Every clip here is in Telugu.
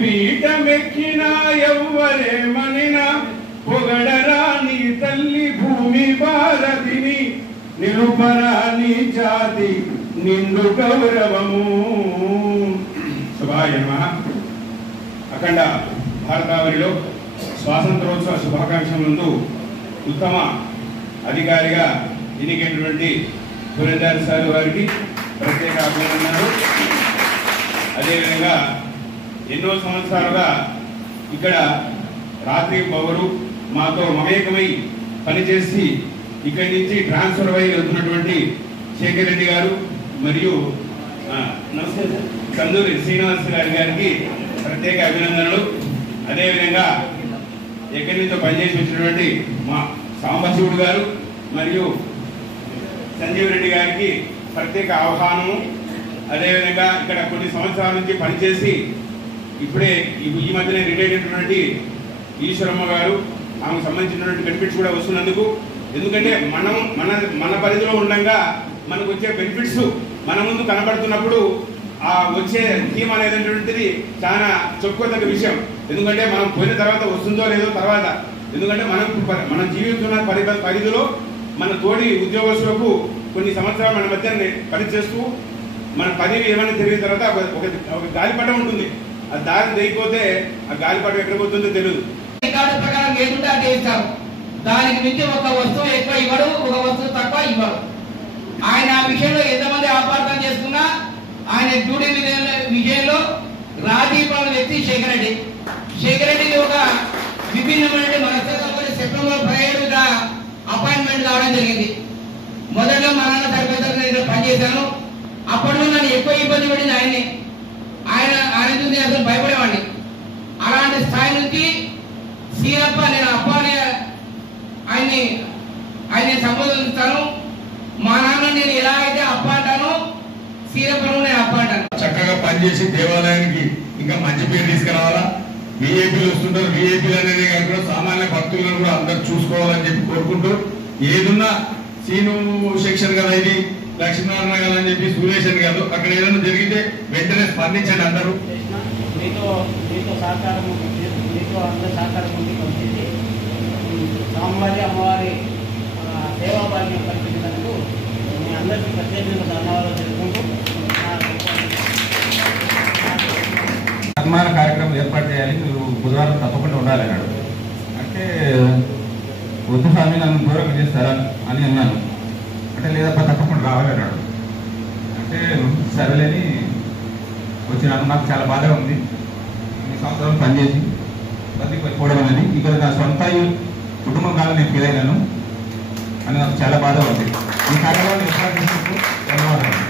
పీఠమెక్కినా ఎవ్వరేమనినా పొగడరా నీ తల్లి భూమి భారతిని, నిలుపరా నీ జాతి నిండు గౌరవము. శుభాయ నమః. అఖండ భారతావనిలో స్వాతంత్రోత్సవ శుభాకాంక్షలందు ఉత్తమ అధికారిగా ఎన్నికైనటువంటి సురేందర్ సార్ వారికి ప్రత్యేక అభినందనలు. అదేవిధంగా ఎన్నో సంవత్సరాలుగా ఇక్కడ రాత్రి పౌరు మాతో మమేకమై పనిచేసి ఇక్కడి నుంచి ట్రాన్స్ఫర్ అయి వెళ్తున్నటువంటి శేఖర్ రెడ్డి గారు మరియు కందూరి శ్రీనివాస్ గారికి ప్రత్యేక అభినందనలు. అదేవిధంగా ఎక్కడి నుంచో పనిచేసి వచ్చినటువంటి మా సాంబశివుడు గారు మరియు సంజీవ్ రెడ్డి గారికి ప్రత్యేక ఆహ్వానము. అదేవిధంగా ఇక్కడ కొన్ని సంవత్సరాల నుంచి పనిచేసి ఇప్పుడే ఈ మధ్యనే రిటైర్ అయినటువంటి ఈశ్వరమ్మ గారు, ఆమెకు సంబంధించినటువంటి బెనిఫిట్స్ కూడా వస్తున్నందుకు, ఎందుకంటే మనం మన మన పరిధిలో ఉండగా మనకు వచ్చే బెనిఫిట్స్ మన ముందు కనబడుతున్నప్పుడు ఆ వచ్చే థీమ్ అనేటువంటిది చాలా చెప్పుకోదగ్గ విషయం. ఎందుకంటే మనం పోయిన తర్వాత వస్తుందో లేదో తర్వాత, ఎందుకంటే మనం జీవిస్తున్న పరిధిలో మన తోటి ఉద్యోగస్తులకు కొన్ని సంవత్సరాలు మన మధ్య పనిచేస్తూ మన పదవి ఏమైనా తిరిగిన తర్వాత ఒక గాలిపటం ఉంటుంది. ఆ దారి తెగిపోతే ఆ గాలిపటం ఎక్కడ పోతుందో తెలియదు. రికార్డు ప్రకారం ఏదుంటే అది ఇస్తారు. దానికి మించి ఒక వస్తువు ఎక్కువ ఇవ్వడు, ఒక వస్తువు తక్కువ ఇవ్వడు. ఆయన ఆ విషయంలో ఎంతమంది అపార్థం చేసుకున్నా ఆయన డ్యూటీ విషయంలో రాజీ పడిన వ్యక్తి శేఖర్ రెడ్డి. శేఖర్ రెడ్డికి ఒక విభిన్నమైన మనస్తత్వంతో సెప్టెంబర్ 17 అపాయింట్మెంట్ కావడం జరిగింది. మొదట్లో మా నాన్న తరగతి నేను పనిచేశాను. అప్పట్లో నన్ను ఎక్కువ ఇబ్బంది పడింది ఆయన్ని. ఆయన చూసి అసలు భయపడేవాడిని. అలాంటి స్థాయి నుంచి సీరప్ప నేను అప్ప అని ఆయన్ని సంబోధిస్తాను. మా నాన్న నేను ఎలా అయితే అప్ప అంటానో సీరప్పను నేను అప్ప అంటాను. చక్కగా పనిచేసి దేవాలయానికి ఇంకా మంచి పేరు తీసుకురావాలా. విఐపీలు వస్తుంటారు, విఐపీలు అనేది కాకుండా సామాన్య భక్తులను కూడా అందరు చూసుకోవాలని చెప్పి కోరుకుంటూ, ఏదున్నా సీను సెక్షన్ కదా ఇది, లక్ష్మీనారాయణ గారు అని చెప్పి సురేషన్ గారు అక్కడ ఏదైనా జరిగితే వెంటనే స్పందించండి అందరూ. మీతో సహకారం మీతో అందరి సహకారం ఉంది కలిసి స్వామివారి అమ్మవారి సేవా భాగ్యం కల్పించినందుకు మీ అందరికీ ప్రత్యేకంగా ధన్యవాదాలు తెలుపుకుంటూ సన్మాన కార్యక్రమం ఏర్పాటు చేయాలి, మీరు బుధవారం తప్పకుండా ఉండాలన్నాడు. అంటే వద్దు స్వామి నన్ను దూరం చేస్తారా అని అన్నాను. అంటే లేదప్ప తప్పకుండా రావాలన్నాడు. అంటే సరేలేని వచ్చినాను. నాకు చాలా బాధగా ఉంది. ఈ సంవత్సరం పనిచేసి బతికిపోవడం అనేది ఇక్కడ నా సొంత కుటుంబం కాలం నేను ఫీల్ అయినాను అని నాకు చాలా బాధగా ఉంది. ఈ కార్యక్రమాన్ని ఏర్పాటు చేసినందుకు ధన్యవాదాలు.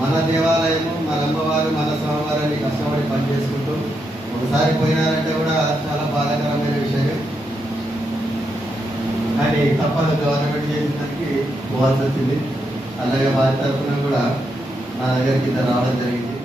మన దేవాలయము, మన అమ్మవారు, మన స్వామివారిని కష్టపడి పనిచేసుకుంటూ ఒకసారి పోయినారంటే కూడా చాలా బాధాకరమైన విషయం. కానీ తప్పదు, గవర్నమెంట్ చేసిన దానికి పోవాల్సి వచ్చింది. అలాగే వారి తరఫున కూడా నా దగ్గరికి రావడం జరిగింది.